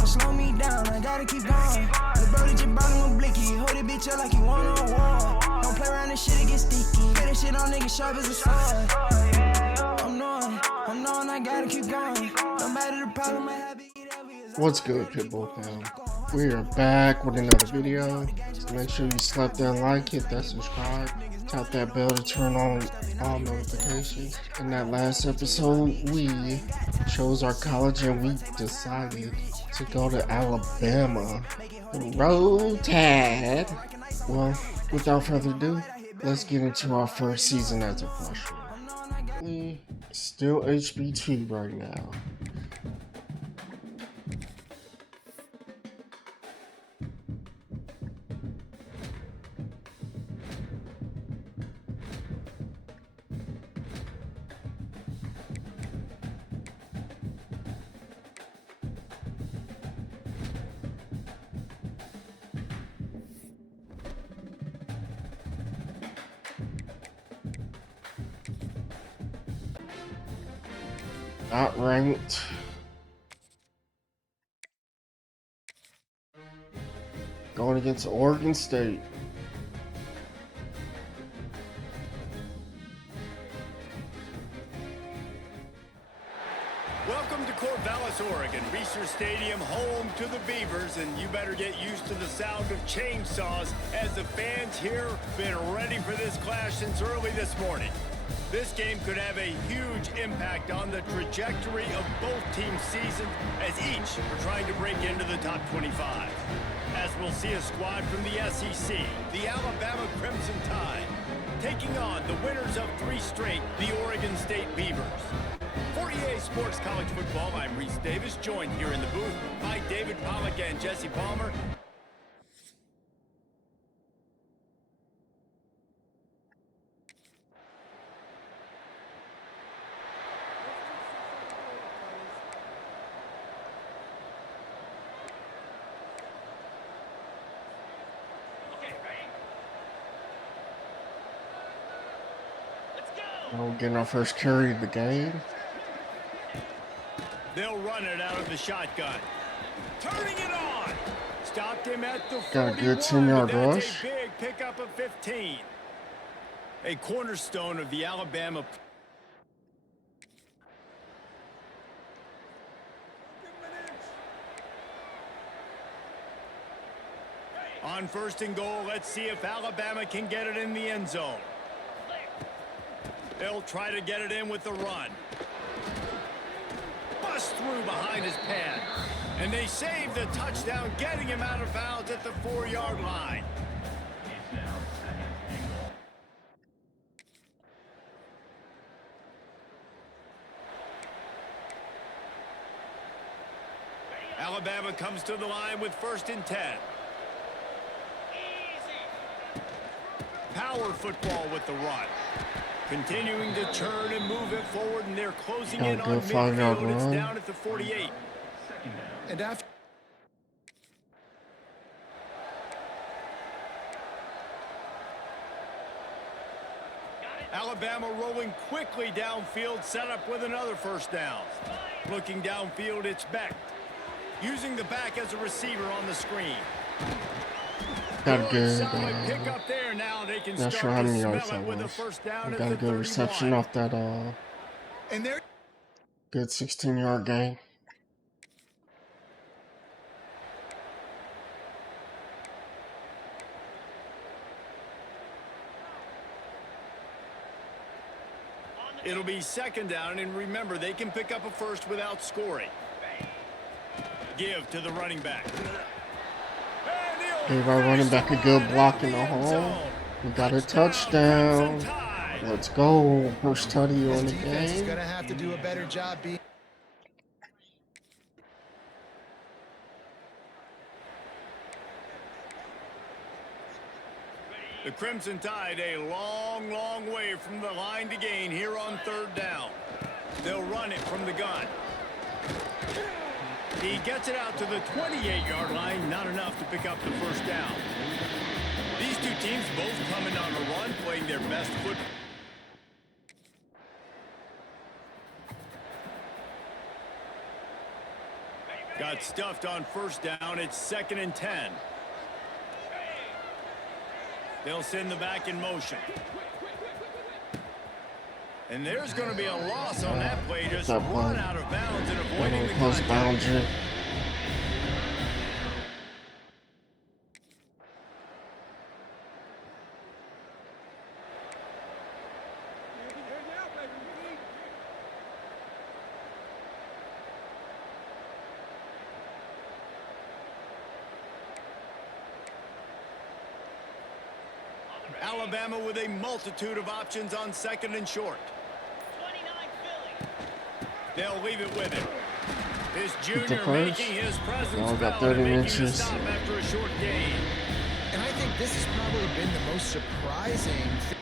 Don't slow me down, I gotta keep going. The brother just brought him a blicky. Hold it bitch up like you want on war. Don't play around, this shit, it get sticky. Play that shit on niggas sharp as a sword. I'm knowing I gotta keep going. No matter the problem I have, What's good, Pitbull fam? We are back with another video. So make sure you slap that like, hit that subscribe, tap that bell to turn on all notifications. In that last episode, we chose our college and we decided to go to Alabama. Roll Tide. Well, without further ado, let's get into our first season as a freshman. We still HBT right now. Not ranked. Going against Oregon State. Welcome to Corvallis, Oregon, Reser Stadium, home to the Beavers, and you better get used to the sound of chainsaws as the fans here have been ready for this clash since early this morning. This game could have a huge impact on the trajectory of both teams' seasons as each are trying to break into the top 25. As we'll see a squad from the SEC, the Alabama Crimson Tide, taking on the winners of 3 straight, the Oregon State Beavers. For EA Sports College Football, I'm Reese Davis, joined here in the booth by David Pollack and Jesse Palmer. We're getting our first carry of the game. They'll run it out of the shotgun. Turning it on. Stopped him at the 41. Got a good 10-yard rush. A big pickup of 15. A cornerstone of the Alabama. On 1st and goal, let's see if Alabama can get it in the end zone. They'll try to get it in with the run. Bust through behind his pad. And they save the touchdown, getting him out of bounds at the 4-yard line. Alabama comes to the line with 1st and 10. Power football with the run. Continuing to turn and move it forward, and they're closing in on midfield. It's down at the 48. And after Alabama rolling quickly downfield, set up with another 1st down. Looking downfield, it's Beck. Using the back as a receiver on the screen. Got a good, not sure how many yards that was. Got a good reception off that good 16-yard gain. It'll be 2nd down, and remember, they can pick up a 1st without scoring. Give to the running back. Gave our running back a good block in the hole. We got a touchdown. Let's go. First tutty on the game. Gonna have to do a better job being. The Crimson Tide a long, long way from the line to gain here on 3rd down. They'll run it from the gun. He gets it out to the 28-yard line, not enough to pick up the 1st down. These two teams both coming on a run, playing their best football. Got stuffed on first down. It's 2nd and 10. They'll send the back in motion. And there's going to be a loss on that play. Just run out of bounds and avoiding the close boundary. Alabama with a multitude of options on 2nd and short. They'll leave it with him. This junior making his presence felt and making a stop after a short gain. And I think this has probably been the most surprising thing.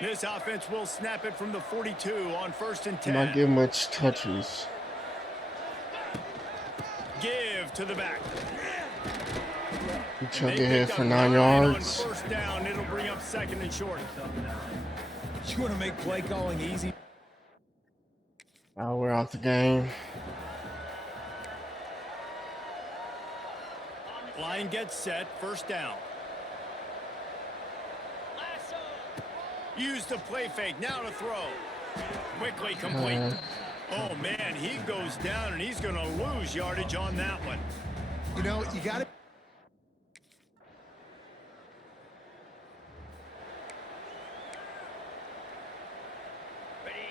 This offense will snap it from the 42 on 1st and 10. Not give much touches. Give to the back. You chuck it here for 9 yards. On 1st down, it'll bring up 2nd and short. You want to make play calling easy? Now we're out the game. Line gets set, 1st down. Use the play fake, now to throw. Quickly complete. Oh, man, he goes down, and he's going to lose yardage on that one. You know, you got to...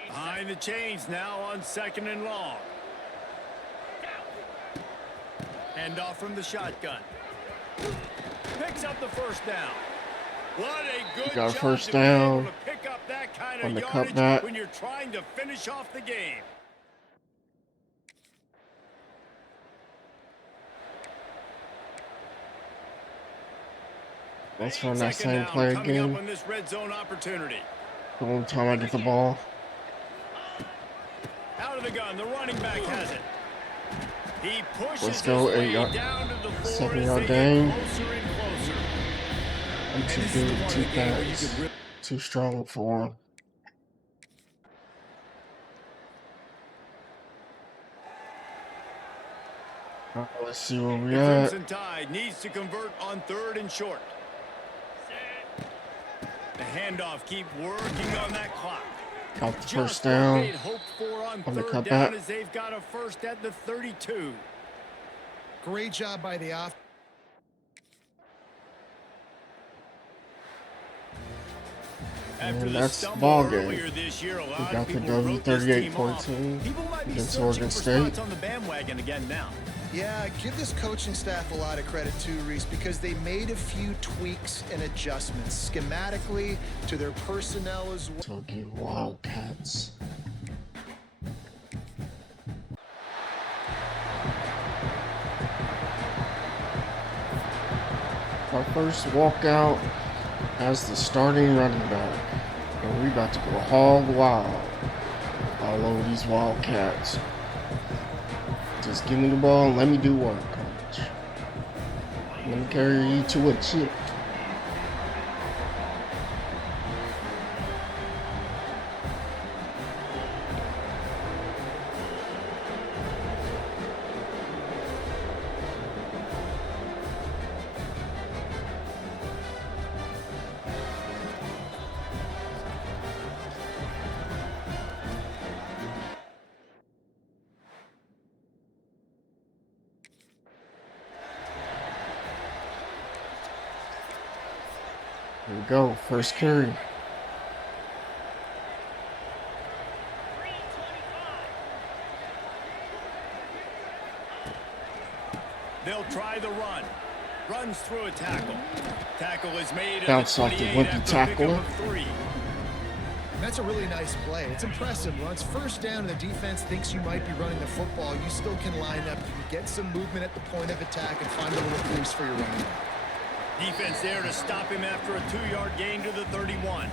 Behind the chains now on 2nd and long. Hand off from the shotgun. Picks up the 1st down. What a good got a job 1st to down be able to pick up that kind on of the yardage cutback. when you're trying to finish off the game. Let's run that 2nd same down play coming up again. on this red zone opportunity. The only time I get the ball. Out of the gun, the running back has it. He pushes Let's go, his 8 way yard, down to the 7 as yard they gain. get closer and closer. I'm too big, too fast, too strong for him. Right, let's see where we The at. Crimson Tide needs to convert on 3rd and short. The handoff, keep working on that clock. Got the Just 1st down what they'd hoped for on on the 3rd down cutback. as they've got a 1st at the 32. Great job by the off. After And the that's the stumble ball game. earlier this year, a We lot got of the people wrote this team off. 38-14 People might be against searching Oregon for State. spots on the bandwagon again now. Yeah, give this coaching staff a lot of credit too, Reese, because they made a few tweaks and adjustments schematically to their personnel as well. So again, Wildcats. Our first walkout as the starting running back. And we about to go hog wild all over these Wildcats. Just give me the ball and let me do work, coach. Let me carry you to a chip. Here we go, first carry. They'll try the run. Runs through a tackle. Tackle is made at Bounce the off the 28 wimpy after tackle. pickup of 3. That's a really nice play. It's impressive. Once 1st down and the defense thinks you might be running the football, you still can line up. You can get some movement at the point of attack and find a little crease for your running back. Defense there to stop him after a 2-yard gain to the 31.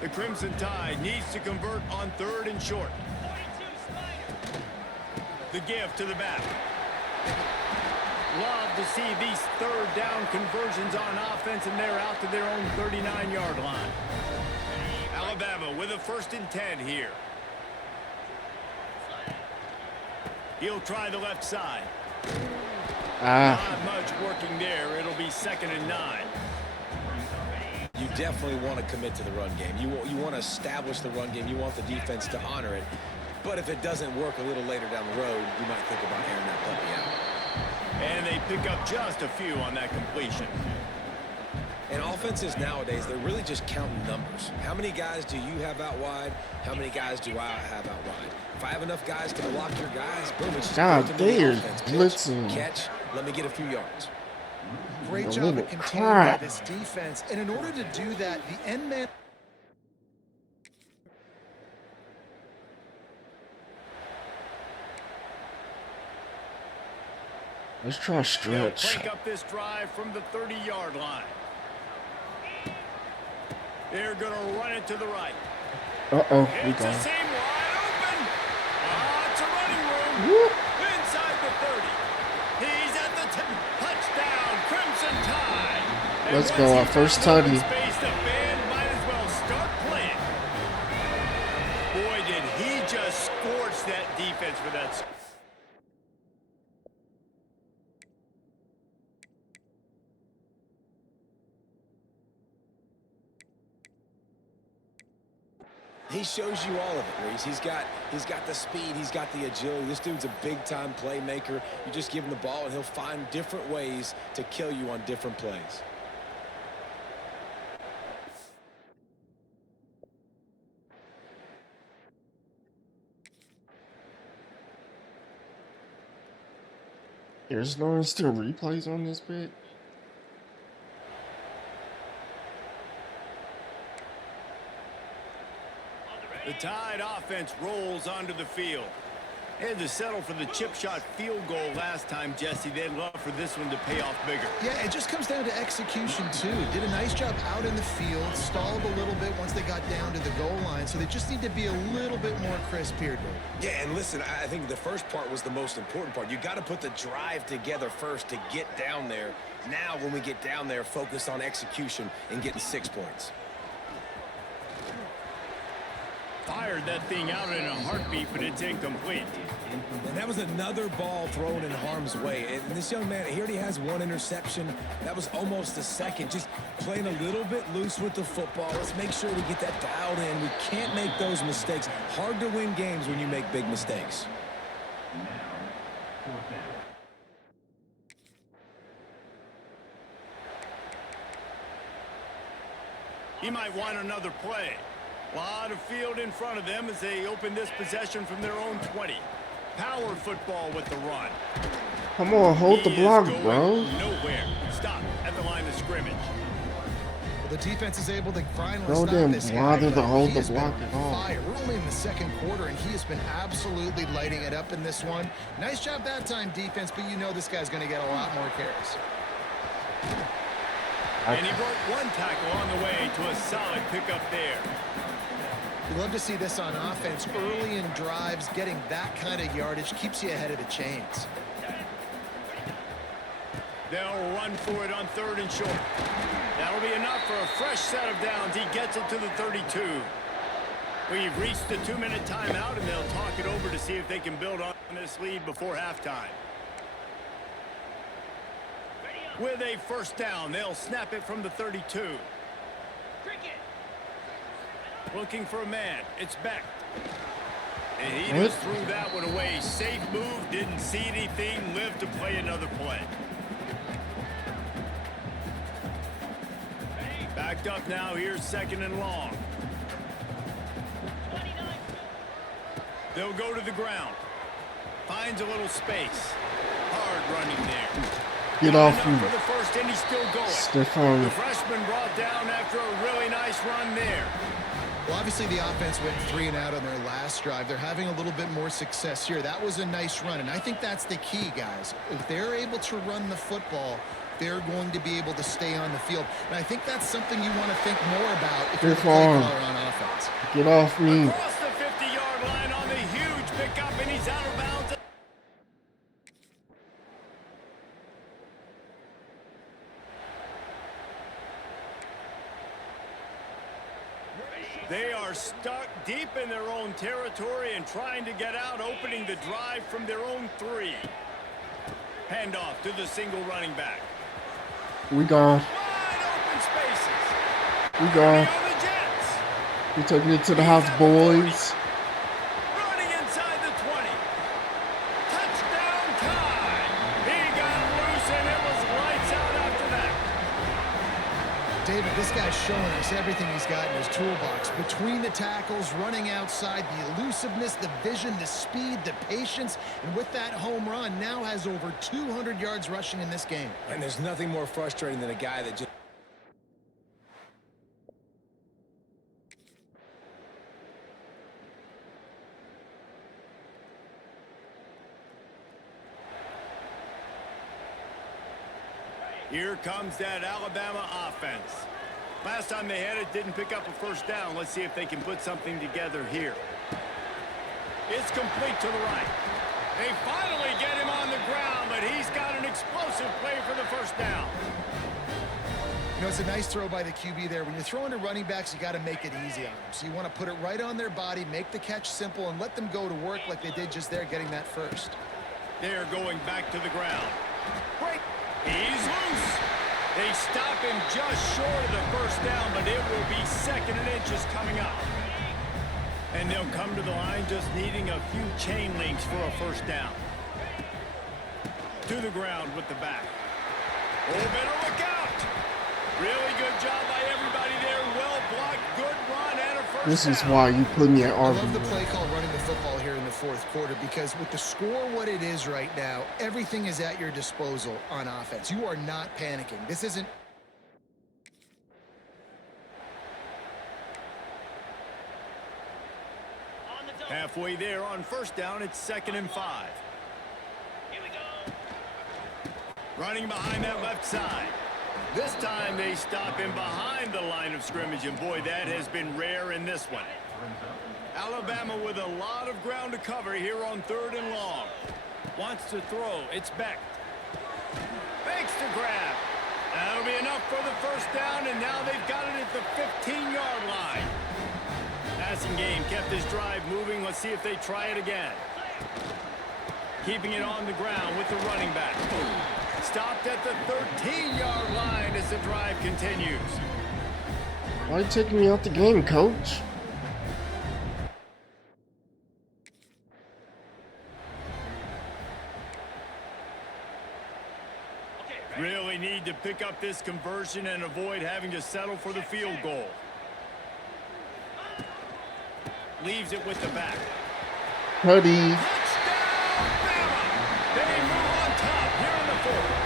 The Crimson Tide needs to convert on 3rd and short. The give to the back. Love to see these third down conversions on offense, and they're out to their own 39-yard line. Alabama with a 1st and 10 here. He'll try the left side. Not much working there. It'll be 2nd and 9. You definitely want to commit to the run game. You want to establish the run game. You want the defense to honor it. But if it doesn't work a little later down the road, you might think about airing that puppy out. And they pick up just a few on that completion. And offenses nowadays, they're really just counting numbers. How many guys do you have out wide? How many guys do I have out wide? If I have enough guys to block your guys, boom, it's just blitzing. Catch, let me get a few yards. Great job at containing by this defense. And in order to do that, the end man... Let's try stretch. Break up this drive from the 30-yard line. They're going to run it to the right. Uh-oh, we It's got a seam wide open. It's a running room. Whoop. Inside the 30. He's at the touchdown. Crimson Tide. And Let's once go, our he's first got open tutty. space, the band might as well start playing. Boy, did he just scorch that defense for that. He shows you all of it, Reese. He's got the speed, he's got the agility. This dude's a big-time playmaker. You just give him the ball, and he'll find different ways to kill you on different plays. There's no still replays on this bit. The Tide offense rolls onto the field. They had to settle for the chip shot field goal last time, Jesse. They'd love for this one to pay off bigger. Yeah, it just comes down to execution, too. Did a nice job out in the field, stalled a little bit once they got down to the goal line, so they just need to be a little bit more crisp here, dude. Yeah, and listen, I think the first part was the most important part. You got to put the drive together first to get down there. Now, when we get down there, focus on execution and getting 6 points. Fired that thing out in a heartbeat, but it's incomplete. And that was another ball thrown in harm's way. And this young man, he already has 1 interception. That was almost a second. Just playing a little bit loose with the football. Let's make sure we get that dialed in. We can't make those mistakes. Hard to win games when you make big mistakes. He might want another play. A lot of field in front of them as they open this possession from their own 20. Power football with the run. Come on, hold the block, bro. Nowhere. Stop at the line of scrimmage. Well, the defense is able to finally Bro stop didn't this guy. bother to hold He the has block been at all. fire. We're only in the second quarter, and he has been absolutely lighting it up in this one. Nice job that time, defense, but you know this guy's going to get a lot more carries. And he broke 1 tackle on the way to a solid pickup there. We love to see this on offense. Early in drives, getting that kind of yardage keeps you ahead of the chains. They'll run for it on 3rd and short. That'll be enough for a fresh set of downs. He gets it to the 32. We've reached the 2-minute timeout, and they'll talk it over to see if they can build on this lead before halftime. With a 1st down, they'll snap it from the 32. Looking for a man. It's Beck. And he just threw that one away. Safe move. Didn't see anything. Lived to play another play. Backed up now. Here's 2nd and long. They'll go to the ground. Finds a little space. Hard running there. Get off for me. the first, and he's still going. Stiff arm. The freshman brought down after a really nice run there. Well, obviously the offense went 3 and out on their last drive. They're having a little bit more success here. That was a nice run, and I think that's the key, guys. If they're able to run the football, they're going to be able to stay on the field. And I think that's something you want to think more about if you're a play caller on offense. Get off me. Across the 50-yard line on the huge pickup, and he's out of bounds. are stuck deep in their own territory and trying to get out, opening the drive from their own 3. Handoff to the single running back. We gone. Wide open spaces. We gone. On the Jets. We taking it to the house, boys. Running inside the 20. Touchdown time. He got loose and it was lights out after that. David, this guy's showing us everything he's got in his toolbox. Between the tackles, running outside, the elusiveness, the vision, the speed, the patience, and with that home run, now has over 200 yards rushing in this game. And there's nothing more frustrating than a guy that just... Here comes that Alabama offense. Last time they had it, didn't pick up a first down. Let's see if they can put something together here. It's complete to the right. They finally get him on the ground, but he's got an explosive play for the first down. You know, it's a nice throw by the QB there. When you're throwing to running backs, you got to make it easy on them. So you want to put it right on their body, make the catch simple, and let them go to work like they did just there, getting that first. They're going back to the ground. Break. He's loose. They stop him just short of the first down, but it will be 2nd and inches coming up. And they'll come to the line just needing a few chain links for a first down. To the ground with the back. Oh, better look out. Really good job by everybody there. Well blocked, good run, and a first down. This is why you put me at I love RB. the play call running the football here in the 4th quarter, because with the score what it is right now, everything is at your disposal on offense. You are not panicking. This isn't... Halfway there on first down, it's 2nd and 5. Here we go. Running behind that left side. This time they stop him behind the line of scrimmage, and boy, that has been rare in this one. Alabama with a lot of ground to cover here on 3rd and long. Wants to throw. It's Beck. Fakes to grab. That'll be enough for the first down, and now they've got it at the 15-yard line. Passing game kept this drive moving. Let's see if they try it again. Keeping it on the ground with the running back. Stopped at the 13-yard line as the drive continues. Why are you taking me out the game, coach? Really need to pick up this conversion and avoid having to settle for the field goal. Leaves it with the back. Purdy. Touchdown, Bama! They move on top here in the 4th.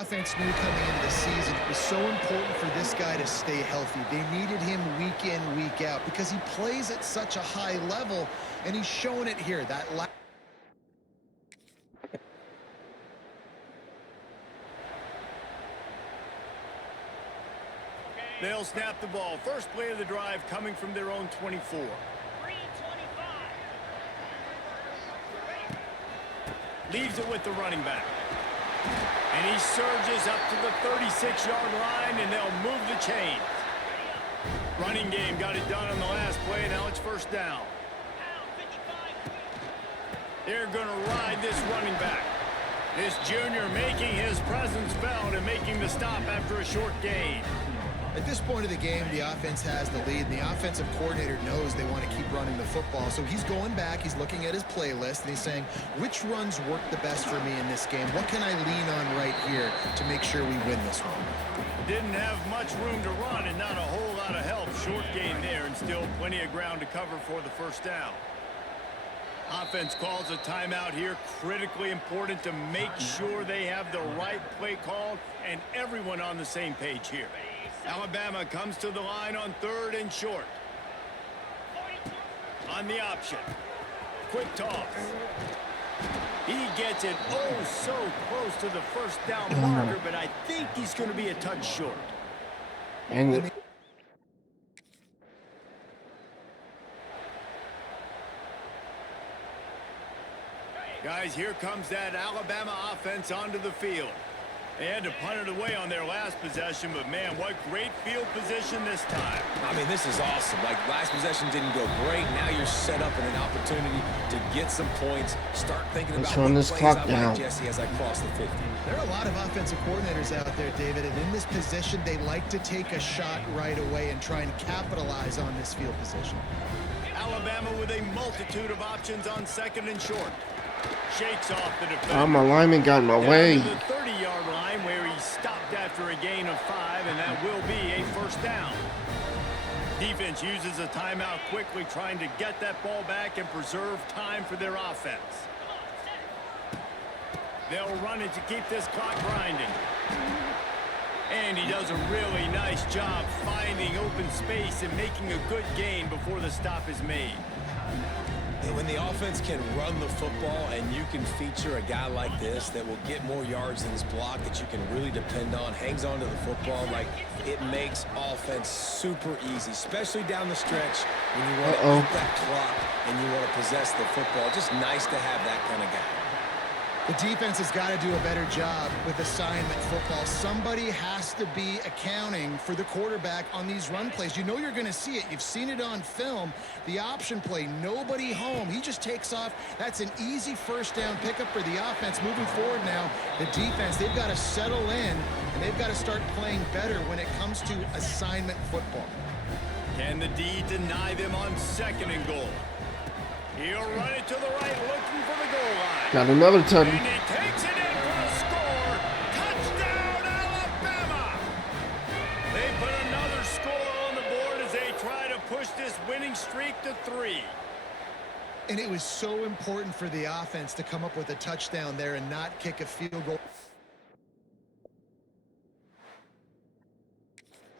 Offense knew coming into the season it was so important for this guy to stay healthy. They needed him week in, week out, because he plays at such a high level, and he's showing it here. They'll snap the ball. First play of the drive coming from their own 24. Leaves it with the running back. And he surges up to the 36-yard line, and they'll move the chains. Running game got it done on the last play. Now it's first down. They're going to ride this running back. This junior making his presence felt and making the stop after a short gain. At this point of the game, the offense has the lead, and the offensive coordinator knows they want to keep running the football. So he's going back, he's looking at his playlist, and he's saying, which runs work the best for me in this game? What can I lean on right here to make sure we win this one? Didn't have much room to run and not a whole lot of help. Short gain there, and still plenty of ground to cover for the first down. Offense calls a timeout here. Critically important to make sure they have the right play called and everyone on the same page here. Alabama comes to the line on 3rd and short. On the option. Quick toss. He gets it so close to the first down marker, but I think he's going to be a touch short. And guys, here comes that Alabama offense onto the field. They had to punt it away on their last possession, but man, what great field position this time. I mean, this is awesome. Like, last possession didn't go great. Now you're set up in an opportunity to get some points. Start thinking about run what this plays clock I down. like, Jesse, as I cross the 50. There are a lot of offensive coordinators out there, David, and in this position, they like to take a shot right away and try and capitalize on this field position. Alabama with a multitude of options on 2nd and short. Shakes off the defender. Oh, my lineman got in my way. Down to the 30-yard line where he stopped after a gain of 5, and that will be a first down. Defense uses a timeout quickly, trying to get that ball back and preserve time for their offense. They'll run it to keep this clock grinding. And he does a really nice job finding open space and making a good gain before the stop is made. And when the offense can run the football and you can feature a guy like this that will get more yards than his block, that you can really depend on, hangs on to the football, like, it makes offense super easy, especially down the stretch when you want to eat that clock and you want to possess the football. Just nice to have that kind of guy. The defense has got to do a better job with assignment football. Somebody has to be accounting for the quarterback on these run plays. You know you're going to see it. You've seen it on film. The option play, nobody home. He just takes off. That's an easy first down pickup for the offense. Moving forward now, the defense, they've got to settle in, and they've got to start playing better when it comes to assignment football. Can the D deny them on 2nd and goal? He'll run it to the right, looking for the goal line. Got another And touchdown. he takes it in for a score. Touchdown, Alabama! They put another score on the board as they try to push this winning streak to 3. And it was so important for the offense to come up with a touchdown there and not kick a field goal.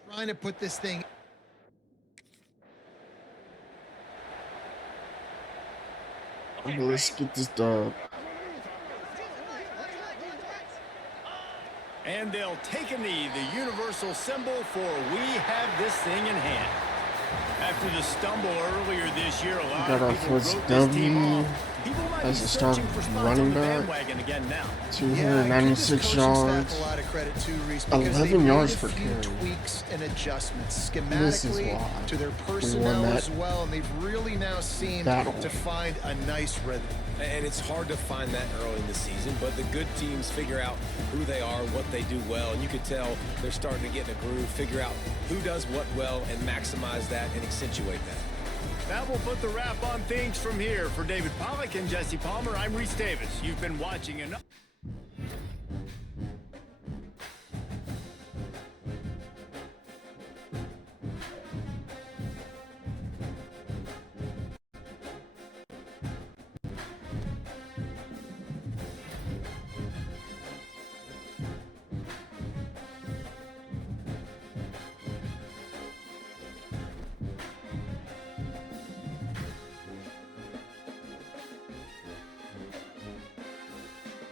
Trying to put this thing. Let's get this done. And they'll take a knee, the universal symbol for we have this thing in hand. After the stumble earlier this year, a lot Got our of people first wrote this team W off. People might be as a start searching for spots running on the back. bandwagon again now. 296 yards. 11 yards per carry. Tweaks and adjustments This is schematically why to their we personnel won as that well, and they've really now seemed battle. to find a nice rhythm. And it's hard to find that early in the season, but the good teams figure out who they are, what they do well, and you can tell they're starting to get in a groove, figure out who does what well, and maximize that and accentuate that. That will put the wrap on things from here. For David Pollack and Jesse Palmer, I'm Reese Davis. You've been watching enough.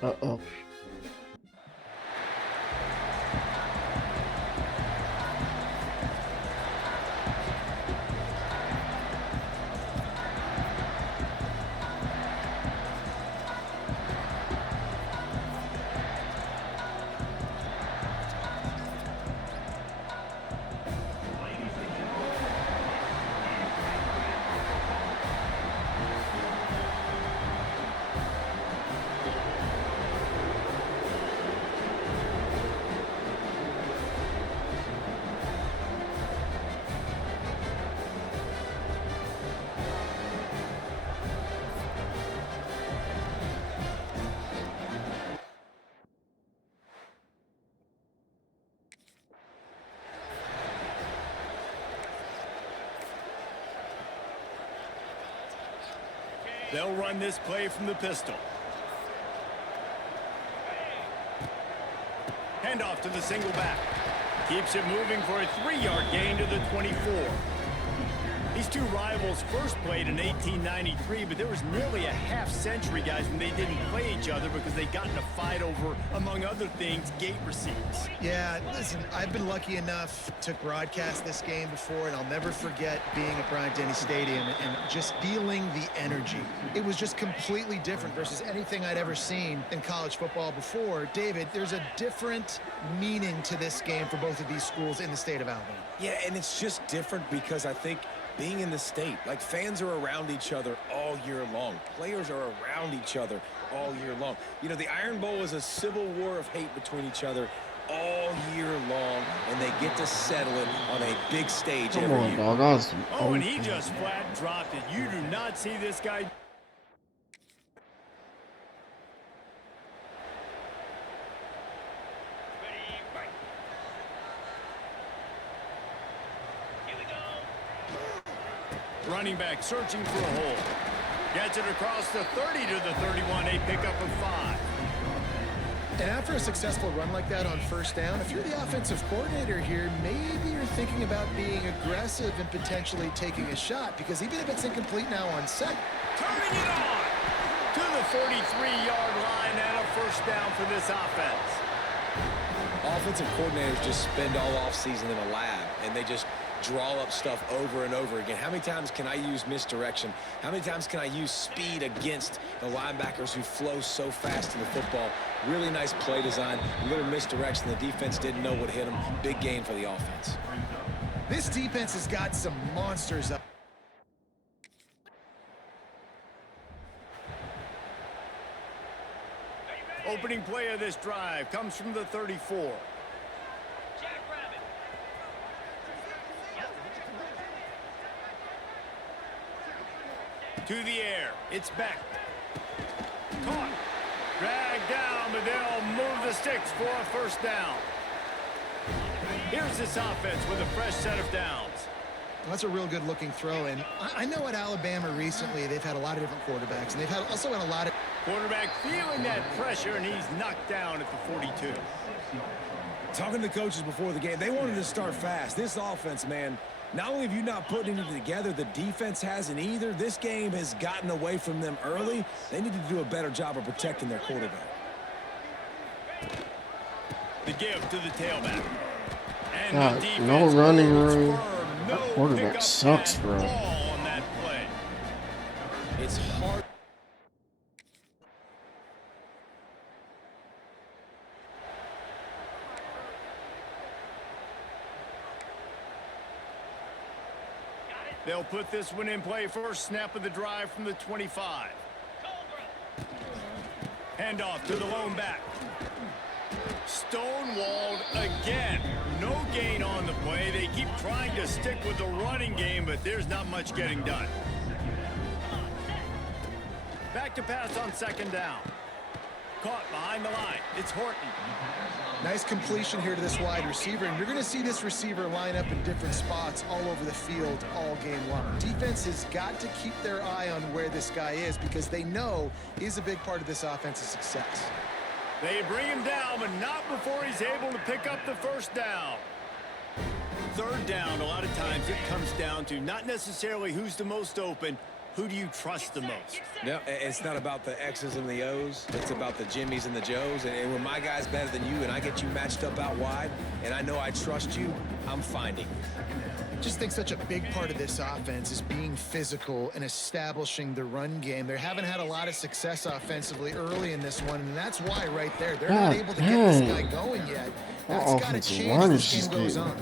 Uh-oh. They'll run this play from the pistol. Handoff to the single back. Keeps it moving for a 3-yard gain to the 24. He These two rivals first played in 1893, but there was nearly a half-century, guys, when they didn't play each other because they got in a fight over, among other things, gate receipts. Yeah, listen, I've been lucky enough to broadcast this game before, and I'll never forget being at Bryant-Denny Stadium and just feeling the energy. It was just completely different versus anything I'd ever seen in college football before. David, there's a different meaning to this game for both of these schools in the state of Alabama. Yeah, and it's just different because I think being in the state, like fans are around each other all year long. Players are around each other all year long. You know, the Iron Bowl is a civil war of hate between each other all year long, and they get to settle it on a big stage every year. Dog, I was Oh, and he just flat dropped it. You do not see this guy. Running back searching for a hole. Gets it across the 30 to the 31, a pickup of 5. And after a successful run like that on first down, if you're the offensive coordinator here, maybe you're thinking about being aggressive and potentially taking a shot, because even if it's incomplete now on set. Turning it on to the 43-yard line and a first down for this offense. Offensive coordinators just spend all offseason in a lab, and they just draw up stuff over and over again. How many times can I use misdirection? How many times can I use speed against the linebackers who flow so fast to the football? Really nice play design, a little misdirection. The defense didn't know what hit them. Big gain for the offense. This defense has got some monsters up. Opening play of this drive comes from the 34. To the air. It's back. Caught. Dragged down, but they'll move the sticks for a first down. Here's this offense with a fresh set of downs. Well, that's a real good-looking throw, and I know at Alabama recently they've had a lot of different quarterbacks, and they've also had a lot of... Quarterback feeling that pressure, and he's knocked down at the 42. Talking to the coaches before the game, they wanted to start fast. This offense, man, not only have you not put anything together, the defense hasn't either. This game has gotten away from them early. They need to do a better job of protecting their quarterback. The give to the tailback. And God, the no defense running holds room. firm. That No quarterback pickup sucks, and bro. ball on that play. It's hard. They'll put this one in play. First snap of the drive from the 25. Handoff to the lone back. Stonewalled again. No gain on the play. They keep trying to stick with the running game, but there's not much getting done. Back to pass on second down. Caught behind the line. It's Horton. Nice completion here to this wide receiver, and you're going to see this receiver line up in different spots all over the field all game long. Defense has got to keep their eye on where this guy is because they know he's a big part of this offense's success. They bring him down, but not before he's able to pick up the first down. Third down, a lot of times it comes down to not necessarily who's the most open, who do you trust the most? No, it's not about the X's and the O's. It's about the Jimmys and the Joes. And when my guy's better than you and I get you matched up out wide and I know I trust you, I'm finding you. I just think such a big part of this offense is being physical and establishing the run game. They haven't had a lot of success offensively early in this one, and that's why right there. They're not able to get this guy going yet. That's got to change as this game goes on.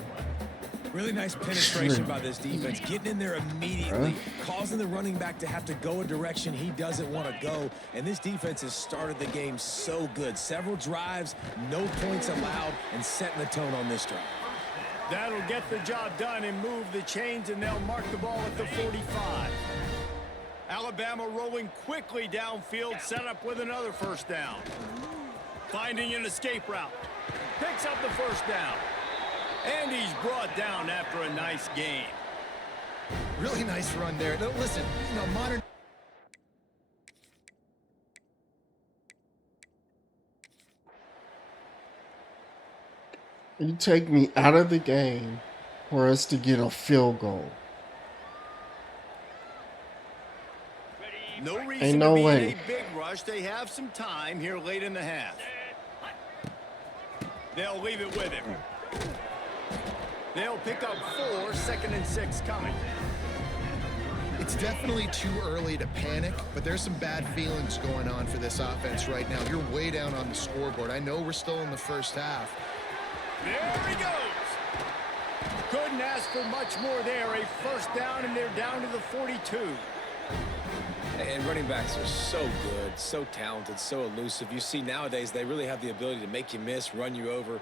Really nice penetration by this defense, getting in there immediately, causing the running back to have to go a direction he doesn't want to go. And this defense has started the game so good. Several drives, no points allowed, and setting the tone on this drive. That'll get the job done and move the chains, and they'll mark the ball at the 45. Alabama rolling quickly downfield, set up with another first down. Finding an escape route. Picks up the first down. And he's brought down after a nice gain. Really nice run there. Now, listen, you know, modern... You take me out of the game for us to get a field goal. No reason Ain't no to be way. in a big rush. They have some time here late in the half. They'll leave it with him. They'll pick up 4, 2nd and 6 coming. It's definitely too early to panic, but there's some bad feelings going on for this offense right now. You're way down on the scoreboard. I know we're still in the first half. There he goes. Couldn't ask for much more there. A first down, and they're down to the 42. And running backs are so good, so talented, so elusive. You see nowadays they really have the ability to make you miss, run you over.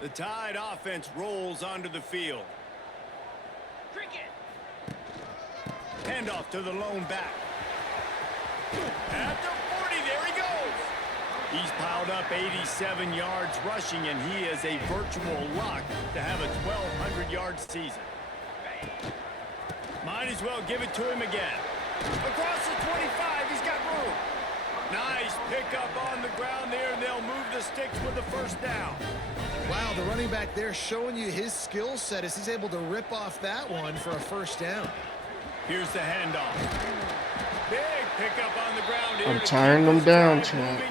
The Tide offense rolls onto the field. Handoff to the lone back. At the 40, there he goes. He's piled up 87 yards rushing, and he is a virtual lock to have a 1,200-yard season. Might as well give it to him again. Across the 25, he's got room. Nice pickup on the ground there, and they'll move the sticks with the first down. Wow, the running back there showing you his skill set as he's able to rip off that one for a first down. Here's the handoff. Big pickup on the ground here. I'm tiring them down, champ.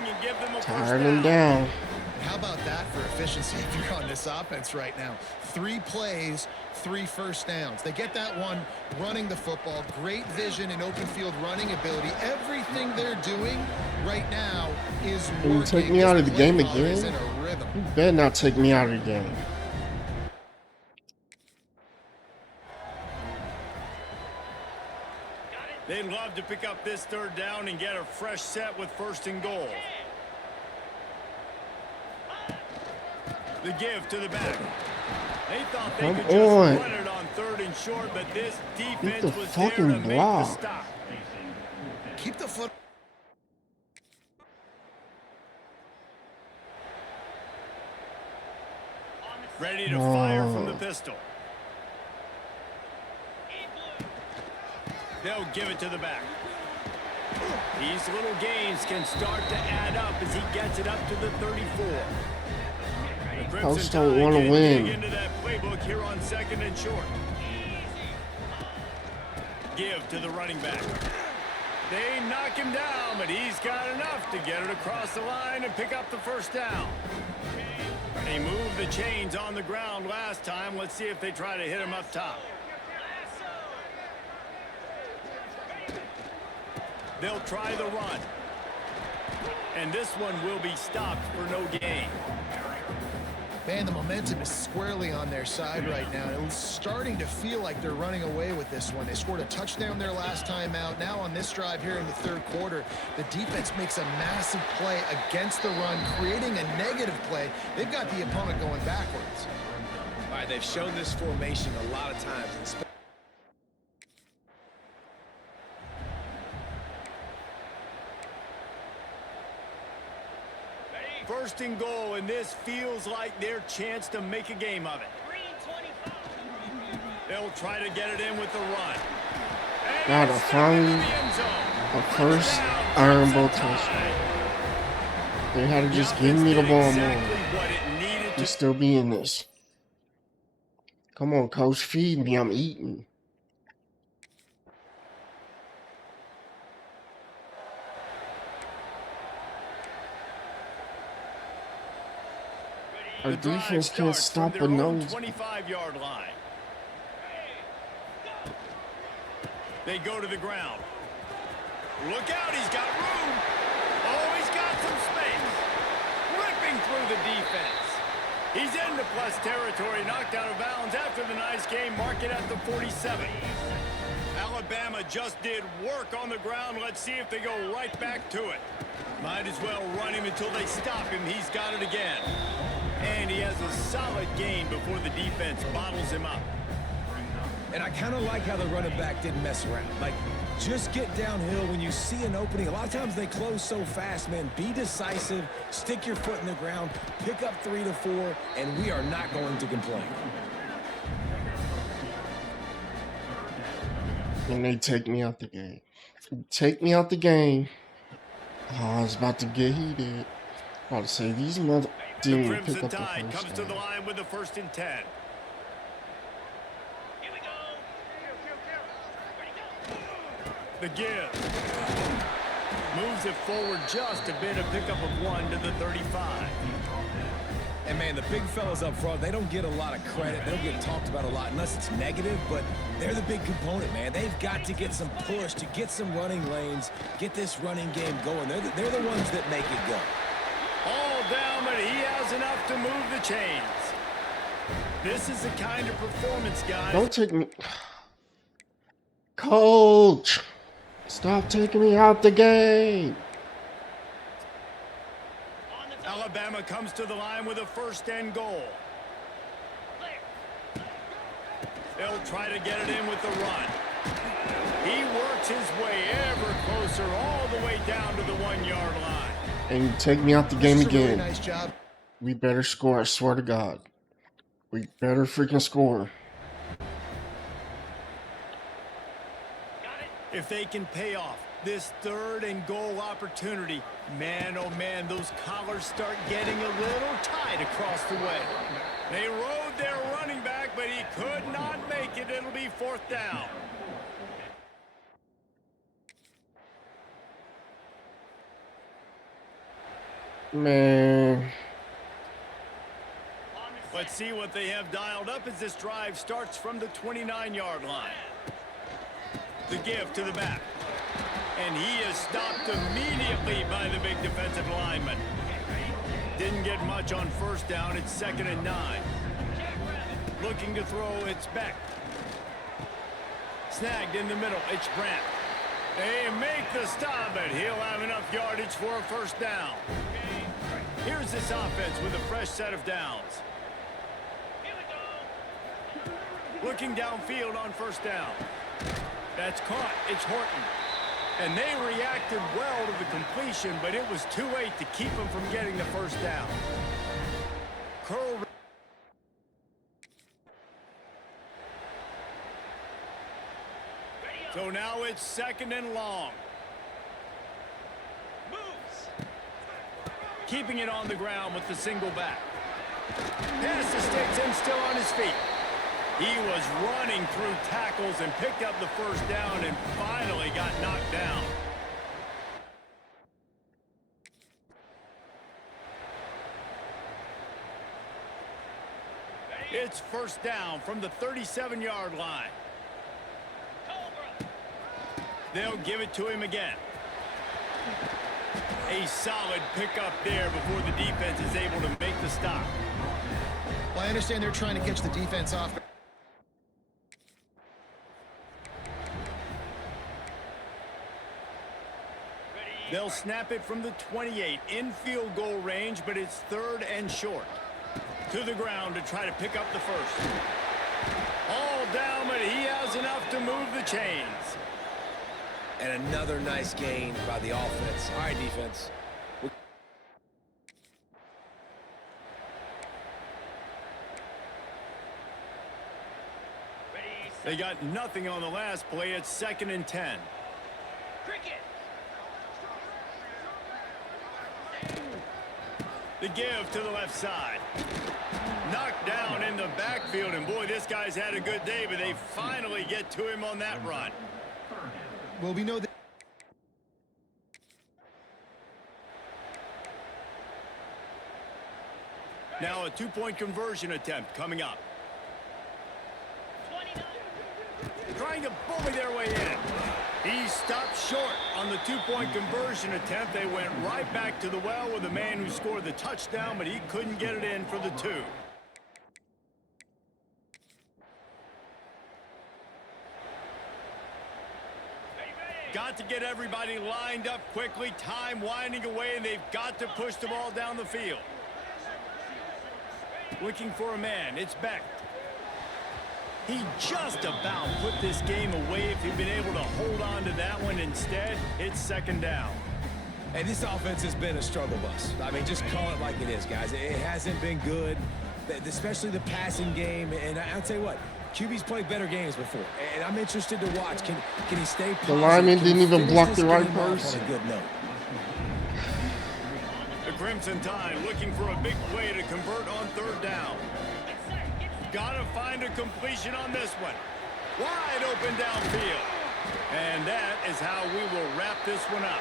Tiring them down. How about that for efficiency if you're on this offense right now? 3 plays, 3 first downs. They get that one running the football, great vision and open field running ability. Everything they're doing right now is working. You take me out of the game again? You better not take me out of the game. They'd love to pick up this 3rd down and get a fresh set with 1st and goal. The give to the back. They thought they could just run it on 3rd and short, but this defense was there to make the stop. Keep the foot. Ready to fire from the pistol. They'll give it to the back. These little gains can start to add up as he gets it up to the 34. The Coach don't want to win. Into that playbook here on 2nd and short. Give to the running back. They knock him down, but he's got enough to get it across the line and pick up the first down. They moved the chains on the ground last time. Let's see if they try to hit him up top. They'll try the run. And this one will be stopped for no gain. Man, the momentum is squarely on their side right now. It's starting to feel like they're running away with this one. They scored a touchdown their last time out. Now on this drive here in the 3rd quarter, the defense makes a massive play against the run, creating a negative play. They've got the opponent going backwards. All right, they've shown this formation a lot of times. 1st and goal, and this feels like their chance to make a game of it. They'll try to get it in with the run. Got a first Iron Bowl touchdown. They had to just give me the ball more to still be in this. Come on, coach, feed me. I'm eating. Our defense can't stop a nose. 25-yard line. They go to the ground. Look out, he's got room. Oh, he's got some space. Ripping through the defense. He's into plus territory, knocked out of bounds after the nice game. Mark it at the 47. Alabama just did work on the ground. Let's see if they go right back to it. Might as well run him until they stop him. He's got it again. And he has a solid gain before the defense bottles him up. And I kind of like how the running back didn't mess around. Like, just get downhill when you see an opening. A lot of times they close so fast, man. Be decisive, stick your foot in the ground, pick up 3 to 4, and we are not going to complain. And they take me out the game. Take me out the game. Oh, I was about to get heated. About to say these Didn't The even pick Crimson up the Tide first comes to the down. line with the 1st and 10. Here we go. The give. Moves it forward just a bit, a pickup of 1 to the 35. And, man, the big fellas up front, they don't get a lot of credit. They don't get talked about a lot unless it's negative, but they're the big component, man. They've got to get some push, to get some running lanes, get this running game going. They're the ones that make it go. All down, but he has enough to move the chains. This is the kind of performance, guys. Don't take me. Coach, stop taking me out the game. Alabama comes to the line with a 1st and goal. They'll try to get it in with the run. He works his way ever closer all the way down to the 1-yard line. And you take me out the game That's a really again. nice job. We better score, I swear to God. We better freaking score. If they can pay off this 3rd and goal opportunity, man, oh man, those collars start getting a little tight across the way. They rode their running back, but he could not make it. It'll be 4th down. Man. Let's see what they have dialed up as this drive starts from the 29-yard line. The give to the back. And he is stopped immediately by the big defensive lineman. Didn't get much on 1st down. It's 2nd and 9. Looking to throw, it's Beck. Snagged in the middle, it's Brandt. They make the stop, but he'll have enough yardage for a 1st down. Here's this offense with a fresh set of downs. Looking downfield on 1st down. That's caught. It's Horton. And they reacted well to the completion, but it was too late to keep him from getting the 1st down. Curl. So now it's 2nd and long. Moves. Keeping it on the ground with the single back. Pass the sticks and still on his feet. He was running through tackles and picked up the 1st down and finally got knocked down. It's 1st down from the 37-yard line. They'll give it to him again. A solid pickup there before the defense is able to make the stop. Well, I understand they're trying to catch the defense off. They'll snap it from the 28 in field goal range, but it's 3rd and short. To the ground to try to pick up the 1st. All down, but he has enough to move the chains. And another nice gain by the offense. All right, defense. They got nothing on the last play. It's 2nd and 10. Cricket. The give to the left side. Knocked down in the backfield, and boy, this guy's had a good day, but they finally get to him on that run. Well, we know that. Now a 2-point conversion attempt coming up. 29. Trying to bully their way in. He stopped short on the 2-point conversion attempt. They went right back to the well with the man who scored the touchdown, but he couldn't get it in for the 2. Got to get everybody lined up quickly. Time winding away, and they've got to push the ball down the field. Looking for a man. It's Beck. He just about put this game away if he'd been able to hold on to that one. Instead, it's 2nd down. And this offense has been a struggle bus. I mean, just call it like it is, guys. It hasn't been good, especially the passing game. And I'll tell you what, QB's played better games before. And I'm interested to watch. Can he stay positive? The lineman didn't even block the right person. person. On a good note. The Crimson Tide looking for a big play to convert on third down. Gotta find a completion on this one. Wide open downfield. And that is how we will wrap this one up.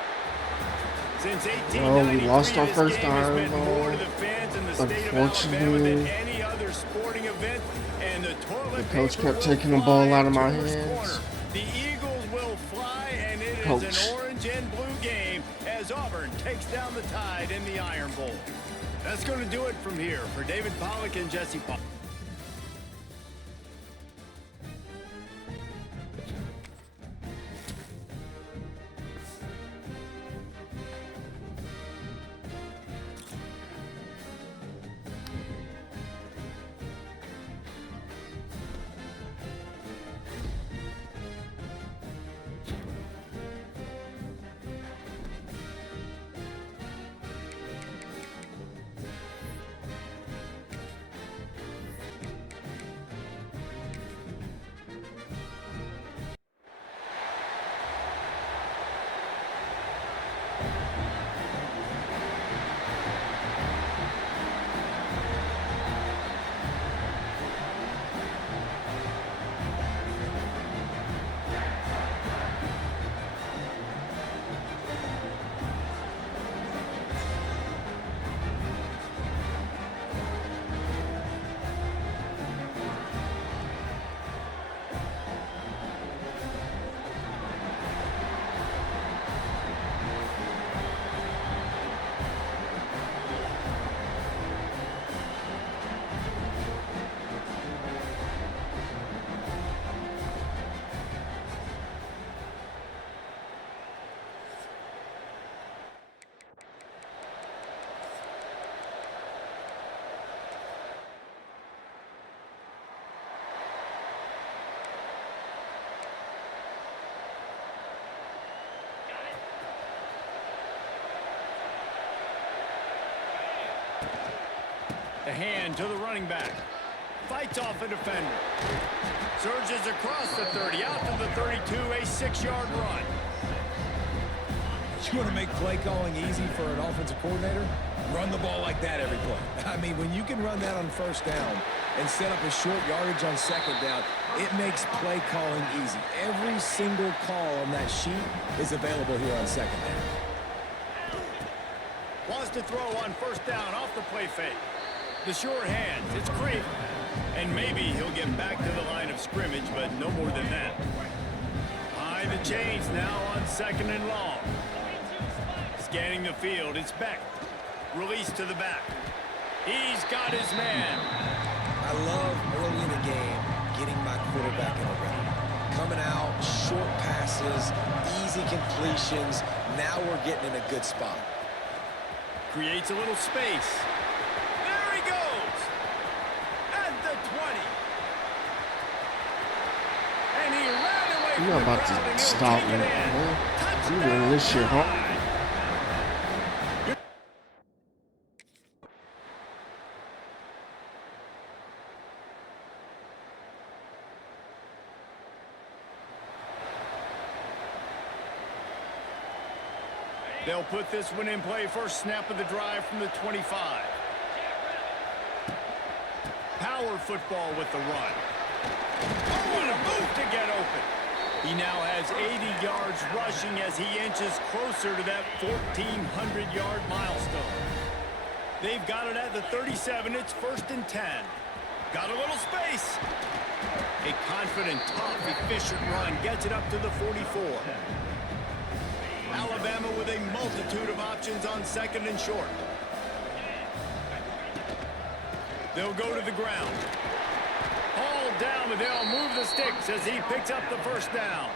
Since 1893, we lost our first this game has Iron meant more to Bowl. the fans in the state of Alabama than any other sporting event. And the toilet Coach paper kept will taking the fly ball out of into my Turner's hands. corner. The Eagles will fly, and it Coach. is an orange and blue game as Auburn takes down the Tide in the Iron Bowl. That's going to do it from here for David Pollack and Jesse Pollack. The hand to the running back. Fights off a defender. Surges across the 30, out to the 32, a 6-yard run. You want to make play calling easy for an offensive coordinator? Run the ball like that every play. I mean, when you can run that on first down and set up a short yardage on second down, it makes play calling easy. Every single call on that sheet is available here on second down. Wants to throw on first down off the play fake. The short hands, it's Craven. And maybe he'll get back to the line of scrimmage, but no more than that. High the chains now on second and long. Scanning the field, it's Beck. Release to the back. He's got his man. I love early in the game getting my quarterback in a rhythm. Coming out, short passes, easy completions. Now we're getting in a good spot. Creates a little space. There he goes. At the 20. And he ran away from You're not the about crowd, and to he'll stop take me, it in. man. I'm Touchdown, doing this shit, huh? Tide. They'll put this one in play. First snap of the drive from the 25. Power football with the run. Oh, and a move to get open. He now has 80 yards rushing as he inches closer to that 1,400-yard milestone. They've got it at the 37. It's 1st and 10. Got a little space. A confident, tough, efficient run gets it up to the 44. Alabama with a multitude of options on second and short. They'll go to the ground. Hauled down, but they'll move the sticks as he picks up the first down.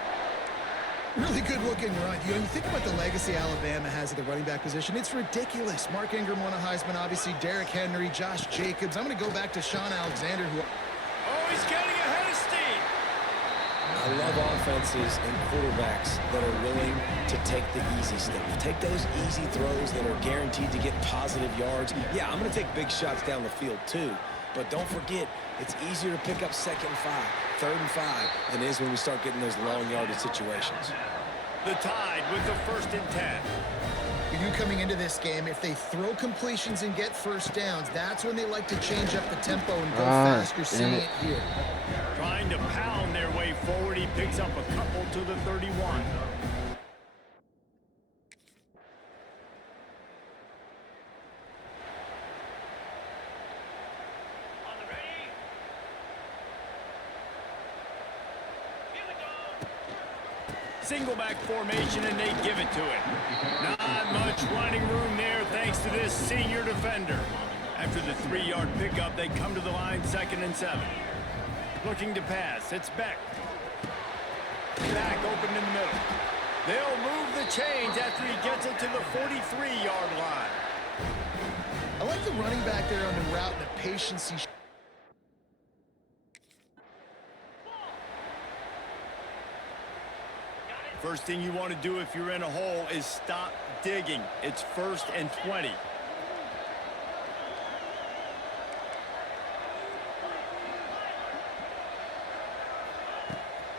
Really good looking run. You think about the legacy Alabama has at the running back position. It's ridiculous. Mark Ingram won a Heisman, obviously. Derrick Henry, Josh Jacobs. I'm going to go back to Sean Alexander, who... Oh, he's getting ahead of steam. I love offenses and quarterbacks that are willing to take the easy stuff. Take those easy throws that are guaranteed to get positive yards. Yeah, I'm going to take big shots down the field too. But don't forget, it's easier to pick up 2nd and 5, 3rd and 5 than it is when we start getting those long yardage situations. The Tide with the 1st and 10. You knew coming into this game, if they throw completions and get first downs, that's when they like to change up the tempo and go fast. You're seeing it here. Trying to pound their way forward. He picks up a couple to the 31. Single back formation, and they give it to it. Not much running room there thanks to this senior defender. After the 3-yard pickup, they come to the line 2nd and 7. Looking to pass. It's Beck. Back open in the middle. They'll move the chains after he gets it to the 43-yard line. I like the running back there on the route and the patience he. First thing you want to do if you're in a hole is stop digging. It's 1st and 20.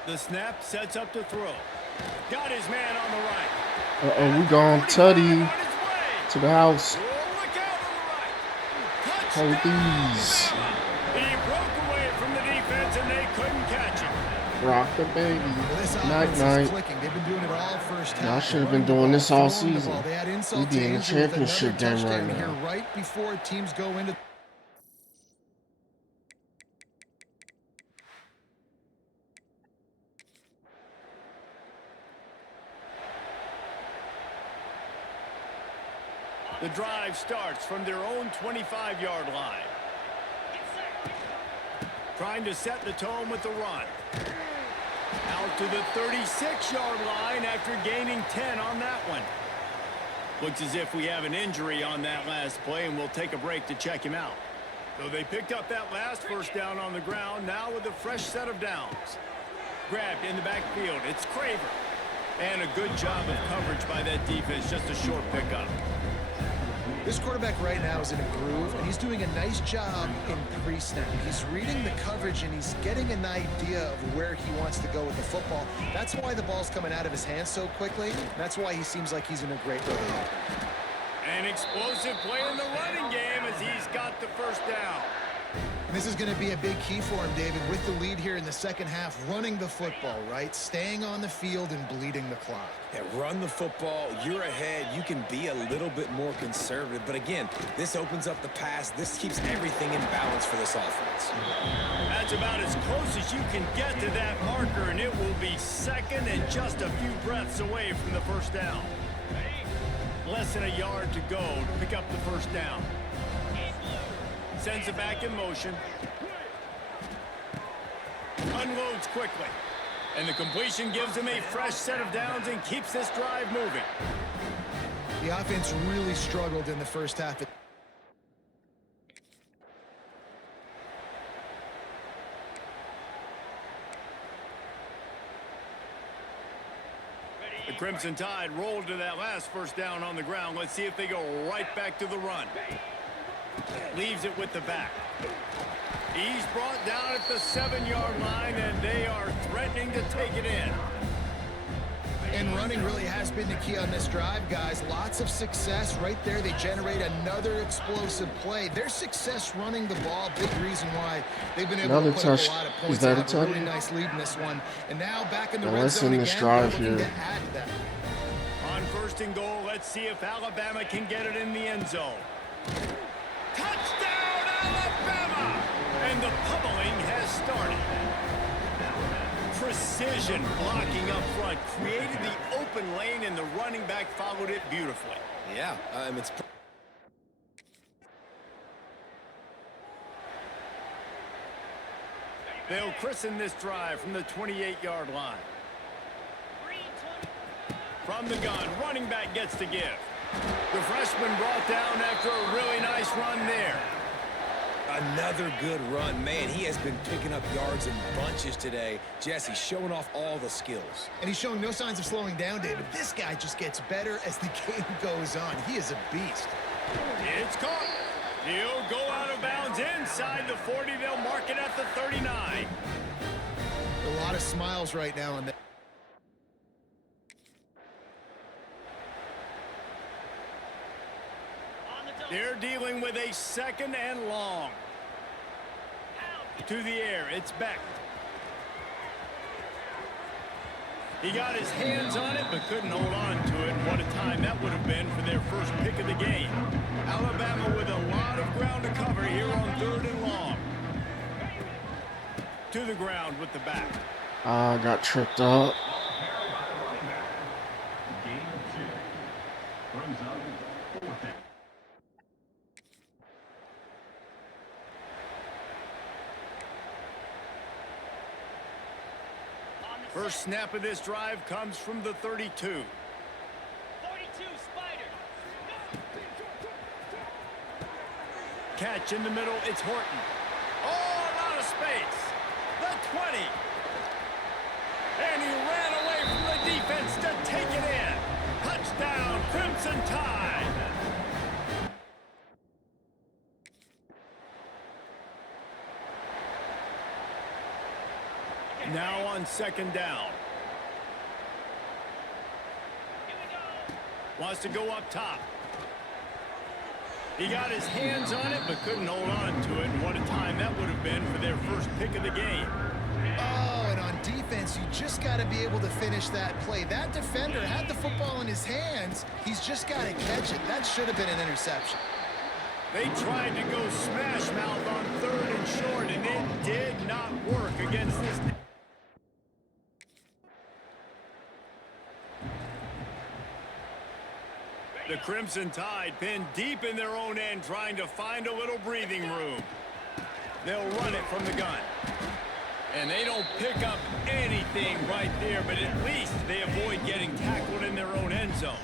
The snap sets up to throw. Got his man on the right. Uh-oh, we gone tutty to the house. Hold these. He broke away from the defense and they couldn't catch him. Rock the baby. Night, night. They've been doing it all first half. Y'all should have been doing this all season. We be in the the championship game right here now. right before teams go into. The drive starts from their own 25-yard line. Trying to set the tone with the run. Out to the 36-yard line after gaining 10 on that one. Looks as if we have an injury on that last play, and we'll take a break to check him out. So they picked up that last first down on the ground, now with a fresh set of downs. Grabbed in the backfield. It's Craver. And a good job of coverage by that defense, just a short pickup. This quarterback right now is in a groove, and he's doing a nice job in pre-snap. He's reading the coverage, and he's getting an idea of where he wants to go with the football. That's why the ball's coming out of his hands so quickly. That's why he seems like he's in a great rhythm. An explosive play in the running game as he's got the first down. This is going to be a big key for him, David, with the lead here in the second half, running the football, right? Staying on the field and bleeding the clock. Yeah, run the football. You're ahead. You can be a little bit more conservative. But again, this opens up the pass. This keeps everything in balance for this offense. That's about as close as you can get to that marker, and it will be second and just a few breaths away from the first down. Less than a yard to go to pick up the first down. Sends it back in motion. Unloads quickly. And the completion gives him a fresh set of downs and keeps this drive moving. The offense really struggled in the first half. The Crimson Tide rolled to that last first down on the ground. Let's see if they go right back to the run. Leaves it with the back. He's brought down at the 7-yard line, and they are threatening to take it in. And running really has been the key on this drive, guys. Lots of success right there. They generate another explosive play. Their success running the ball, big reason why they've been able to put up a lot of points. Is that a Have a really touchdown? nice lead in this one. And now back in the Well, red let's zone end this again. drive They're looking here. to add to that. On 1st and goal, let's see if Alabama can get it in the end zone. Touchdown, Alabama! And the pummeling has started. Precision blocking up front created the open lane, and the running back followed it beautifully. Yeah, it's... They'll christen this drive from the 28-yard line. From the gun, running back gets the give. The freshman brought down after a really nice run there. Another good run. Man, he has been picking up yards in bunches today. Jesse showing off all the skills. And he's showing no signs of slowing down, David. This guy just gets better as the game goes on. He is a beast. It's caught. He'll go out of bounds inside the 40. They'll mark it at the 39. A lot of smiles right now on that. They're dealing with a 2nd and long. To the air, it's Beck. He got his hands on it, but couldn't hold on to it. What a time that would have been for their first pick of the game. Alabama with a lot of ground to cover here on 3rd and long. To the ground with the back. Got tripped up. First snap of this drive comes from the 32. 42, Spider. Catch in the middle, it's Horton. Oh, a lot of space. The 20. And he ran away from the defense to take it in. Touchdown, Crimson Tide. Now on 2nd down. Wants to go up top. He got his hands on it, but couldn't hold on to it. And what a time that would have been for their first pick of the game. Oh, and on defense, you just got to be able to finish that play. That defender had the football in his hands. He's just got to catch it. That should have been an interception. They tried to go smash mouth on 3rd and short, and it did not work against this. The Crimson Tide pinned deep in their own end, trying to find a little breathing room. They'll run it from the gun. And they don't pick up anything right there, but at least they avoid getting tackled in their own end zone.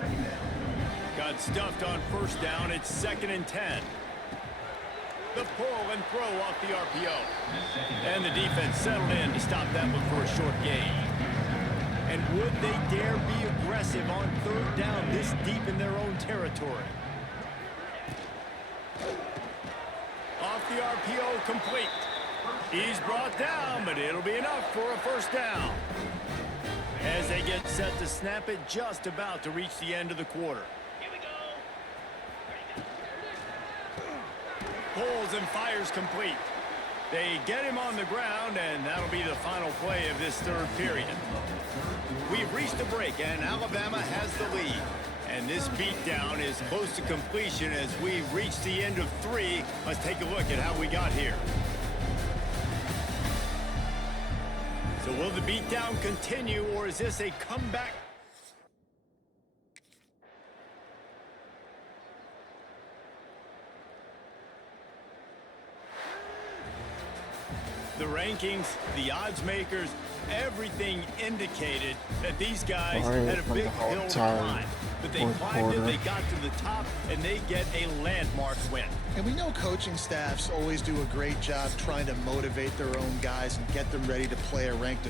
Got stuffed on 1st down. It's 2nd and 10. The pull and throw off the RPO. And the defense settled in to stop that one for a short gain. And would they dare be aggressive on 3rd down this deep in their own territory? Off the RPO, complete. He's brought down, but it'll be enough for a 1st down. As they get set to snap it, just about to reach the end of the quarter. Here we go. Pulls and fires complete. They get him on the ground, and that'll be the final play of this 3rd period. We've reached a break, and Alabama has the lead. And this beatdown is close to completion as we reach the end of 3. Let's take a look at how we got here. So will the beatdown continue, or is this a comeback? The rankings, the odds makers, everything indicated that these guys had a big hill to climb. But they climbed it, they got to the top, and they get a landmark win. And we know coaching staffs always do a great job trying to motivate their own guys and get them ready to play a ranked.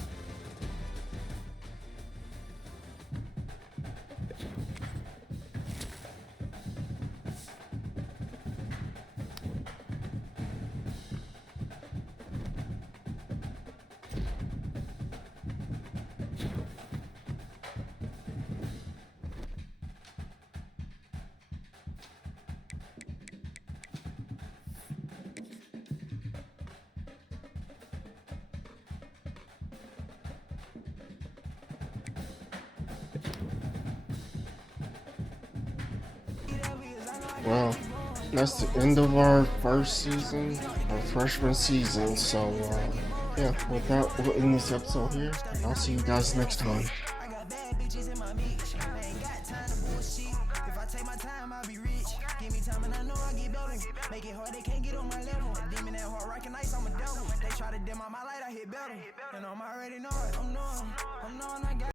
Well, that's the end of our first season, our freshman season. So, yeah, with that, we'll end this episode here. I'll see you guys next time. I got bad bitches in my mix. I ain't got time to bullshit. If I take my time, I'll be rich. Give me time and I know I get better. Make it hard, they can't get on my level. Demon that hard, rockin' ice, I'm a devil. They try to dim my light, I hit better. And I'm already know it.